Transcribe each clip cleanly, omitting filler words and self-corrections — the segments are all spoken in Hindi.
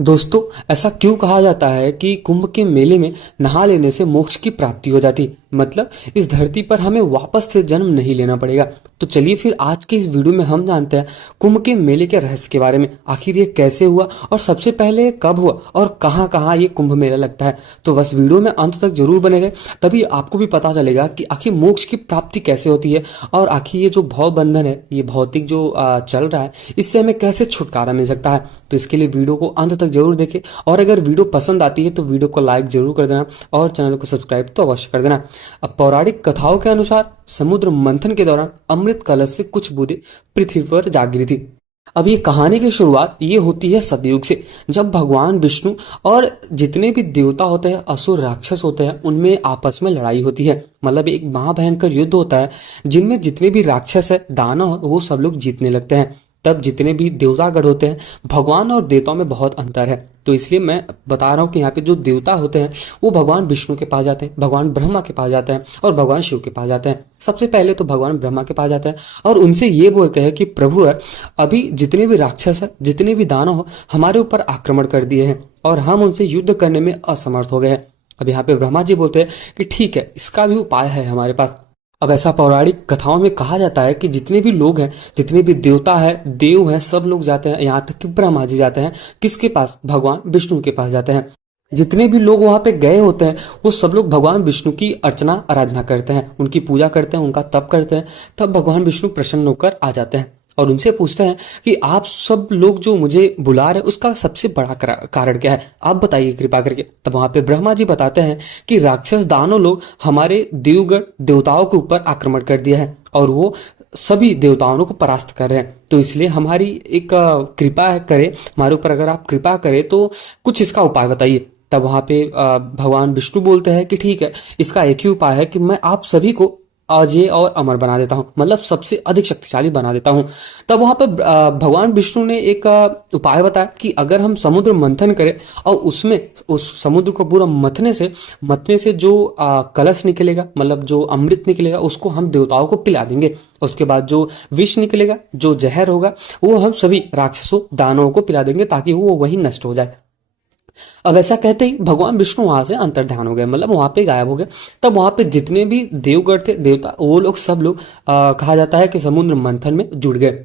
दोस्तों, ऐसा क्यों कहा जाता है कि कुंभ के मेले में नहा लेने से मोक्ष की प्राप्ति हो जाती? मतलब इस धरती पर हमें वापस से जन्म नहीं लेना पड़ेगा। तो चलिए फिर आज के इस वीडियो में हम जानते हैं कुंभ के मेले के रहस्य के बारे में। आखिर ये कैसे हुआ और सबसे पहले ये कब हुआ और कहाँ कहाँ ये कुंभ मेला लगता है। तो बस वीडियो में अंत तक जरूर बने रहे, तभी आपको भी पता चलेगा कि आखिर मोक्ष की प्राप्ति कैसे होती है और आखिर ये जो भव बंधन है, ये भौतिक जो चल रहा है, इससे हमें कैसे छुटकारा मिल सकता है। तो इसके लिए वीडियो को अंत तक जरूर देखें और अगर वीडियो पसंद आती है तो वीडियो को लाइक जरूर कर देना और चैनल को सब्सक्राइब तो अवश्य कर देना। अब पौराणिक कथाओं के अनुसार समुद्र मंथन के दौरान अमृत कलश से कुछ बूंदें पृथ्वी पर जा गिरी थी। अब ये कहानी की शुरुआत ये होती है सतयुग से, जब भगवान विष्णु और जितने भी देवता होते हैं, असुर राक्षस होते हैं, उनमें आपस में लड़ाई होती है। मतलब एक महाभयंकर युद्ध होता है जिनमें जितने भी राक्षस है, दानव, वो सब लोग जीतने लगते हैं। तब जितने भी देवतागण होते हैं, भगवान और देवताओं में बहुत अंतर है। तो इसलिए मैं बता रहा हूँ कि यहाँ पे जो देवता होते हैं वो भगवान विष्णु के पास जाते हैं, भगवान ब्रह्मा के पास जाते हैं और भगवान शिव के पास जाते हैं। सबसे पहले तो भगवान ब्रह्मा के पास जाते हैं और उनसे ये बोलते हैं कि प्रभु, अभी जितने भी राक्षस है, जितने भी दानव हो, हमारे ऊपर आक्रमण कर दिए हैं और हम उनसे युद्ध करने में असमर्थ हो गए हैं। अब यहाँ पे ब्रह्मा जी बोलते हैं कि ठीक है, इसका भी उपाय है हमारे पास। अब ऐसा पौराणिक कथाओं में कहा जाता है कि जितने भी लोग हैं, जितने भी देवता है, देव हैं, सब लोग जाते हैं, यहाँ तक कि ब्रह्मा जी जाते हैं किसके पास? भगवान विष्णु के पास जाते हैं। जितने भी लोग वहां पे गए होते हैं वो सब लोग भगवान विष्णु की अर्चना आराधना करते हैं, उनकी पूजा करते हैं, उनका तप करते हैं। तब भगवान विष्णु प्रसन्न होकर आ जाते हैं और उनसे पूछते हैं कि आप सब लोग जो मुझे बुला रहे हैं उसका सबसे बड़ा कारण क्या है, आप बताइए कृपा करके। तब वहां पे ब्रह्मा जी बताते हैं कि राक्षस दानव लोग हमारे देवगण देवताओं के ऊपर आक्रमण कर दिया है और वो सभी देवताओं को परास्त कर रहे हैं। तो इसलिए हमारी एक कृपा करे हमारे ऊपर, अगर आप कृपा करें तो कुछ इसका उपाय बताइए। तब वहां पे भगवान विष्णु बोलते हैं कि ठीक है, इसका एक ही उपाय है कि मैं आप सभी को अजय और अमर बना देता हूं, मतलब सबसे अधिक शक्तिशाली बना देता हूं। तब वहां पर भगवान विष्णु ने एक उपाय बताया कि अगर हम समुद्र मंथन करें और उसमें उस समुद्र को पूरा मथने से जो कलश निकलेगा, मतलब जो अमृत निकलेगा, उसको हम देवताओं को पिला देंगे। उसके बाद जो विष निकलेगा, जो जहर होगा, वो हम सभी राक्षसों दानवों को पिला देंगे ताकि वो वहीं नष्ट हो जाए। अब ऐसा कहते ही भगवान विष्णु वहां से अंतर्ध्यान हो गए, मतलब वहां पे गायब हो गए। तब वहां पे जितने भी देवगण थे, देवता, वो लोग सब लोग कहा जाता है कि समुद्र मंथन में जुड़ गए।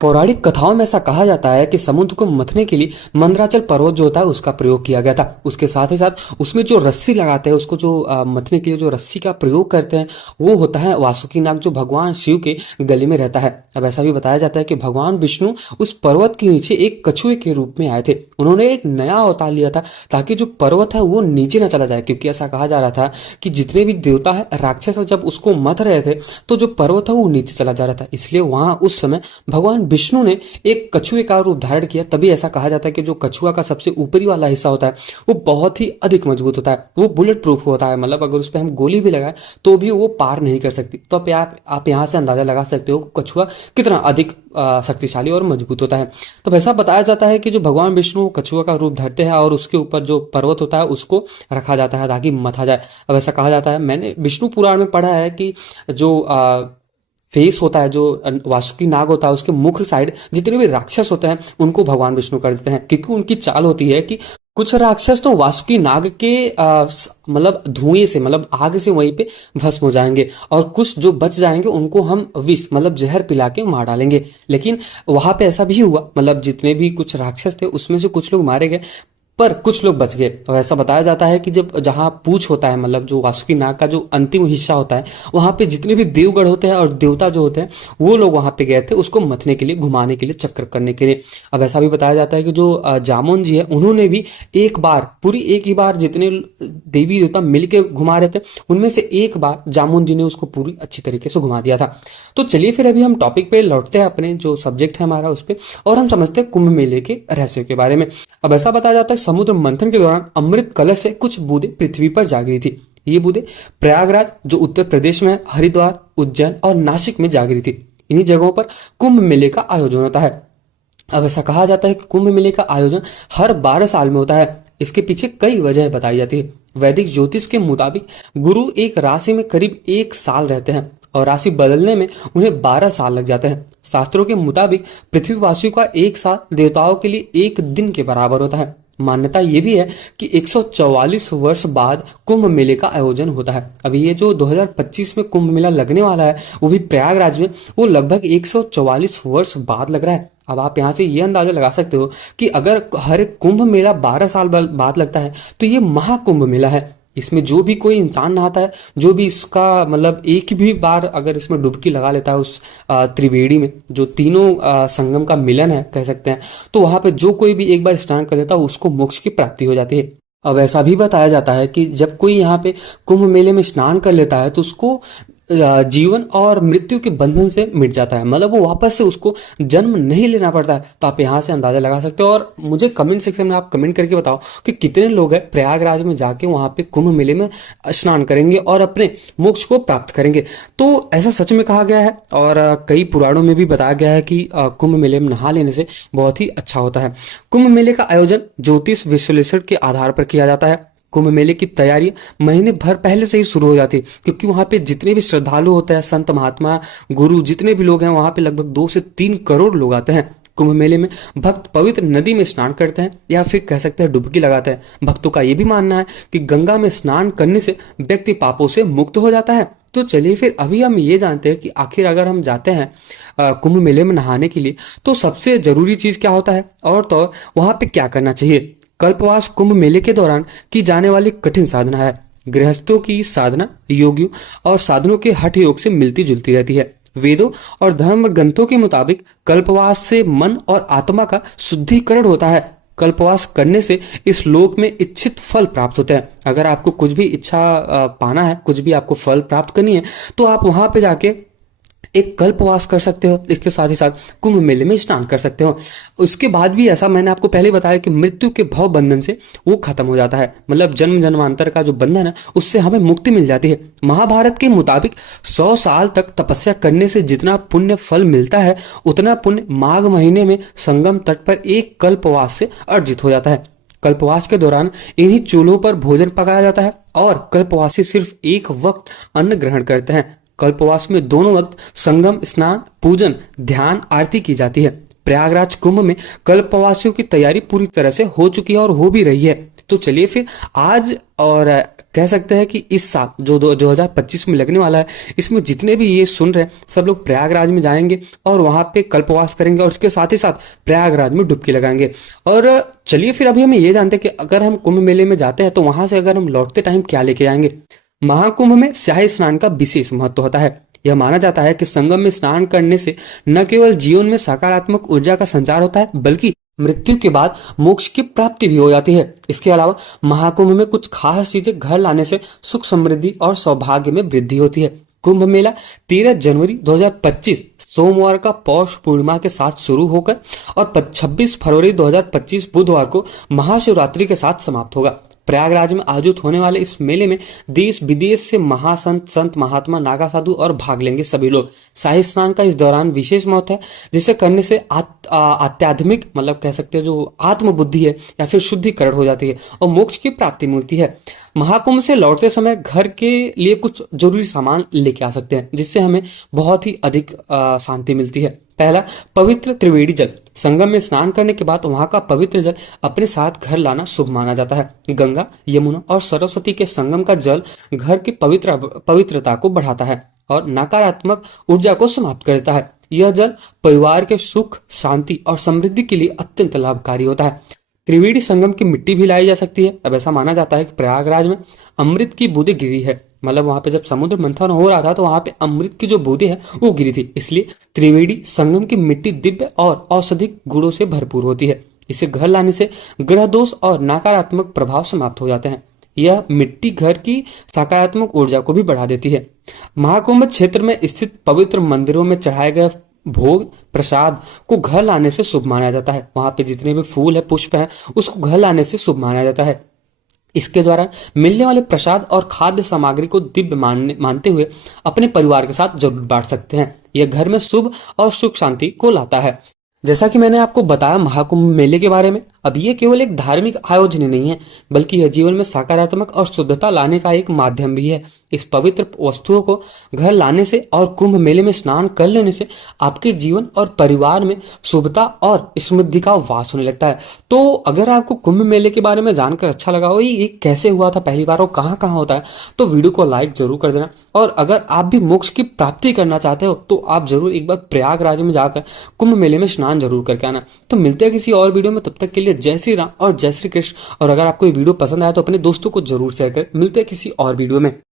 पौराणिक कथाओं में ऐसा कहा जाता है कि समुद्र को मथने के लिए मंदराचल पर्वत जो होता है उसका प्रयोग किया गया था। उसके साथ ही साथ उसमें जो रस्सी लगाते हैं, उसको जो मथने के लिए जो रस्सी का प्रयोग करते हैं, वो होता है वासुकी नाग, जो भगवान शिव के गले में रहता है। अब ऐसा भी बताया जाता है कि भगवान विष्णु उस पर्वत के नीचे एक कछुए के रूप में आए थे। उन्होंने एक नया अवतार लिया था ताकि जो पर्वत है वो नीचे न चला जाए, क्योंकि ऐसा कहा जा रहा था कि जितने भी देवता है, राक्षस जब उसको मथ रहे थे तो जो पर्वत है वो नीचे चला जा रहा था। इसलिए वहां उस समय भगवान विष्णु ने एक कछुए का रूप धारण किया। तभी ऐसा कहा जाता है कि जो कछुआ का सबसे ऊपरी वाला हिस्सा होता है वो बहुत ही अधिक मजबूत होता है, वो बुलेट प्रूफ होता है, मतलब अगर उस पर हम गोली भी लगाए तो भी वो पार नहीं कर सकती। तो आप यहाँ से अंदाजा लगा सकते हो कछुआ कितना अधिक शक्तिशाली और मजबूत होता है। तो वैसा बताया जाता है कि जो भगवान विष्णु कछुआ का रूप धरते हैं और उसके ऊपर जो पर्वत होता है उसको रखा जाता है ताकि मथा जाए। अब ऐसा कहा जाता है, मैंने विष्णु पुराण में पढ़ा है कि जो फेस होता है, जो वासुकी नाग होता है, उसके मुख साइड जितने भी राक्षस होते हैं उनको भगवान विष्णु कर देते हैं, क्योंकि उनकी चाल होती है कि कुछ राक्षस तो वासुकी नाग के मतलब धुएं से, मतलब आग से वहीं पे भस्म हो जाएंगे और कुछ जो बच जाएंगे उनको हम विष मतलब जहर पिला के मार डालेंगे। लेकिन वहां पे ऐसा भी हुआ, मतलब जितने भी कुछ राक्षस थे उसमें से कुछ लोग मारे गए पर कुछ लोग बच गए। और ऐसा बताया जाता है कि जब जहां पूछ होता है, मतलब जो वासुकी नाग का जो अंतिम हिस्सा होता है, वहां पे जितने भी देवगण होते हैं और देवता जो होते हैं वो लोग वहां पे गए थे उसको मथने के लिए, घुमाने के लिए, चक्कर करने के लिए। अब ऐसा भी बताया जाता है कि जो जामुन जी है उन्होंने भी एक बार, पूरी एक ही बार जितने देवी देवता मिलके घुमा रहे थे उनमें से एक बार जामुन जी ने उसको पूरी अच्छी तरीके से घुमा दिया था। तो चलिए फिर अभी हम टॉपिक पे लौटते हैं, अपने जो सब्जेक्ट है हमारा उस पर, और हम समझते हैं कुंभ मेले के रहस्यों के बारे में। अब ऐसा बताया जाता है समुद्र मंथन के दौरान अमृत कलश से कुछ बूंदें पृथ्वी पर जा गिरी थी। ये बूंदें प्रयागराज जो उत्तर प्रदेश में है, हरिद्वार, उज्जैन और नासिक में जा गिरी थी। इन्हीं जगहों पर कुंभ मेले का आयोजन होता है। अब ऐसा कहा जाता है कि कुंभ मेले का आयोजन हर 12 साल में होता है। इसके पीछे कई वजह बताई जाती है। वैदिक ज्योतिष के मुताबिक गुरु एक राशि में करीब 1 साल रहते हैं और राशि बदलने में उन्हें 12 साल लग जाते हैं। शास्त्रों के मुताबिक पृथ्वीवासियों का 1 साल देवताओं के लिए 1 दिन के बराबर होता है। मान्यता ये भी है कि 144 वर्ष बाद कुंभ मेले का आयोजन होता है। अभी ये जो 2025 में कुंभ मेला लगने वाला है, वो भी प्रयागराज में, वो लगभग 144 वर्ष बाद लग रहा है। अब आप यहाँ से ये अंदाजा लगा सकते हो कि अगर हर एक कुंभ मेला 12 साल बाद लगता है, तो ये महाकुंभ मेला है। इसमें जो भी कोई इंसान नहाता है, जो भी इसका मतलब एक भी बार अगर इसमें डुबकी लगा लेता है उस त्रिवेणी में, जो तीनों संगम का मिलन है कह सकते हैं, तो वहां पे जो कोई भी एक बार स्नान कर लेता है उसको मोक्ष की प्राप्ति हो जाती है। अब ऐसा भी बताया जाता है कि जब कोई यहाँ पे कुंभ मेले में स्नान कर लेता है तो उसको जीवन और मृत्यु के बंधन से मिट जाता है, मतलब वो वापस से उसको जन्म नहीं लेना पड़ता है। तो आप यहाँ से अंदाजा लगा सकते हो। और मुझे कमेंट सेक्शन में आप कमेंट करके बताओ कि कितने लोग हैं प्रयागराज में जाके वहां पे कुंभ मेले में स्नान करेंगे और अपने मोक्ष को प्राप्त करेंगे। तो ऐसा सच में कहा गया है और कई पुराणों में भी बताया गया है कि कुंभ मेले में नहा लेने से बहुत ही अच्छा होता है। कुंभ मेले का आयोजन ज्योतिष विश्लेषण के आधार पर किया जाता है। कुंभ मेले की तैयारी महीने भर पहले से ही शुरू हो जाती है, क्योंकि वहां पे जितने भी श्रद्धालु होते हैं, संत महात्मा गुरु जितने भी लोग हैं, वहां पे लगभग 2 से 3 करोड़ लोग आते हैं। कुंभ मेले में भक्त पवित्र नदी में स्नान करते हैं या फिर कह सकते हैं डुबकी लगाते हैं। भक्तों का ये भी मानना है कि गंगा में स्नान करने से व्यक्ति पापों से मुक्त हो जाता है। तो चलिए फिर अभी हम ये जानते हैं कि आखिर अगर हम जाते हैं कुंभ मेले में नहाने के लिए, तो सबसे जरूरी चीज क्या होता है और तो वहां पे क्या करना चाहिए। कल्पवास कुंभ मेले के दौरान की जाने वाली कठिन साधना है। गृहस्थों की साधना योगियों और साधनों के हठ योग से मिलती जुलती रहती है। वेदों और धर्म ग्रंथों के मुताबिक कल्पवास से मन और आत्मा का शुद्धिकरण होता है। कल्पवास करने से इस लोक में इच्छित फल प्राप्त होते हैं। अगर आपको कुछ भी इच्छा पाना है, कुछ भी आपको फल प्राप्त करनी है, तो आप वहां पे जाके एक कल्पवास कर सकते हो। इसके साथ ही साथ कुंभ मेले में स्नान कर सकते हो। उसके बाद भी ऐसा मैंने आपको पहले बताया कि मृत्यु के भव बंधन से वो खत्म हो जाता है, मतलब जन्म जन्मांतर का जो बंधन है उससे हमें मुक्ति मिल जाती है। महाभारत के मुताबिक 100 साल तक तपस्या करने से जितना पुण्य फल मिलता है, उतना पुण्य माघ महीने में संगम तट पर एक कल्पवास से अर्जित हो जाता है। कल्पवास के दौरान इन्हीं चूल्हों पर भोजन पकाया जाता है और कल्पवासी सिर्फ एक वक्त अन्न ग्रहण करते हैं। कल्पवास में दोनों वक्त संगम स्नान पूजन ध्यान आरती की जाती है। प्रयागराज कुंभ में कल्पवासियों की तैयारी पूरी तरह से हो चुकी है और हो भी रही है। तो चलिए फिर आज और कह सकते हैं कि इस साल जो 2025 में लगने वाला है, इसमें जितने भी ये सुन रहे हैं सब लोग प्रयागराज में जाएंगे और वहां पे कल्पवास करेंगे और उसके साथ ही साथ प्रयागराज में डुबकी लगाएंगे। और चलिए फिर अभी हम ये जानते हैं कि अगर हम कुंभ मेले में जाते हैं तो वहां से अगर हम लौटते टाइम क्या लेके आएंगे। महाकुंभ में स्याही स्नान का विशेष महत्व होता है। यह माना जाता है कि संगम में स्नान करने से न केवल जीवन में सकारात्मक ऊर्जा का संचार होता है, बल्कि मृत्यु के बाद मोक्ष की प्राप्ति भी हो जाती है। इसके अलावा महाकुंभ में कुछ खास चीजें घर लाने से सुख समृद्धि और सौभाग्य में वृद्धि होती है। कुंभ मेला 13 जनवरी 2025 सोमवार का पौष पूर्णिमा के साथ शुरू होकर और 26 फरवरी 2025 बुधवार को महाशिवरात्रि के साथ समाप्त होगा। प्रयागराज में आयोजित होने वाले इस मेले में देश विदेश से महासंत संत महात्मा नागा साधु और भाग लेंगे सभी लोग। शाही स्नान का इस दौरान विशेष महत्व है, जिसे करने से आध्यात्मिक मतलब कह सकते हैं जो आत्म बुद्धि है या फिर शुद्धिकरण हो जाती है और मोक्ष की प्राप्ति मिलती है। महाकुंभ से लौटते समय घर के लिए कुछ जरूरी सामान लेके आ सकते हैं, जिससे हमें बहुत ही अधिक शांति मिलती है। पहला, पवित्र त्रिवेणी जल। संगम में स्नान करने के बाद वहां का पवित्र जल अपने साथ घर लाना शुभ माना जाता है। गंगा यमुना और सरस्वती के संगम का जल घर की पवित्रता को बढ़ाता है और नकारात्मक ऊर्जा को समाप्त करता है। यह जल परिवार के सुख शांति और समृद्धि के लिए अत्यंत लाभकारी होता है। त्रिवेणी संगम की मिट्टी भी लाई जा सकती है। अब ऐसा माना जाता है कि प्रयागराज में अमृत की बूंदें गिरी है, मतलब वहां पे जब समुद्र मंथन हो रहा था तो वहां पे अमृत की जो बूंदें हैं वो गिरी थी। इसलिए त्रिवेणी संगम की मिट्टी दिव्य और औषधिक गुणों से भरपूर होती है। इसे घर लाने से ग्रह दोष और नकारात्मक प्रभाव समाप्त हो जाते हैं। यह मिट्टी घर की सकारात्मक ऊर्जा को भी बढ़ा देती है। महाकुंभ क्षेत्र में स्थित पवित्र मंदिरों में चढ़ाए गए भोग प्रसाद को घर लाने से शुभ माना जाता है। वहां पे जितने भी फूल है पुष्प है उसको घर लाने से शुभ माना जाता है। इसके द्वारा मिलने वाले प्रसाद और खाद्य सामग्री को दिव्य मानते हुए अपने परिवार के साथ जरूर बांट सकते हैं। यह घर में शुभ और सुख शांति को लाता है। जैसा कि मैंने आपको बताया महाकुंभ मेले के बारे में, अब ये केवल एक धार्मिक आयोजन ही नहीं है, बल्कि यह जीवन में सकारात्मक और शुद्धता लाने का एक माध्यम भी है। इस पवित्र वस्तुओं को घर लाने से और कुंभ मेले में स्नान कर लेने से आपके जीवन और परिवार में शुभता और समृद्धि का वास होने लगता है। तो अगर आपको कुंभ मेले के बारे में जानकर अच्छा लगा हो, ये कैसे हुआ था पहली बार और कहाँ कहाँ होता है, तो वीडियो को लाइक जरूर कर देना। और अगर आप भी मोक्ष की प्राप्ति करना चाहते हो तो आप जरूर एक बार प्रयागराज में जाकर कुंभ मेले में स्नान जरूर करके आना। तो मिलते हैं किसी और वीडियो में, तब तक के लिए जय श्री राम और जय श्री कृष्ण। और अगर आपको ये वीडियो पसंद आया तो अपने दोस्तों को जरूर शेयर करें। मिलते हैं किसी और वीडियो में।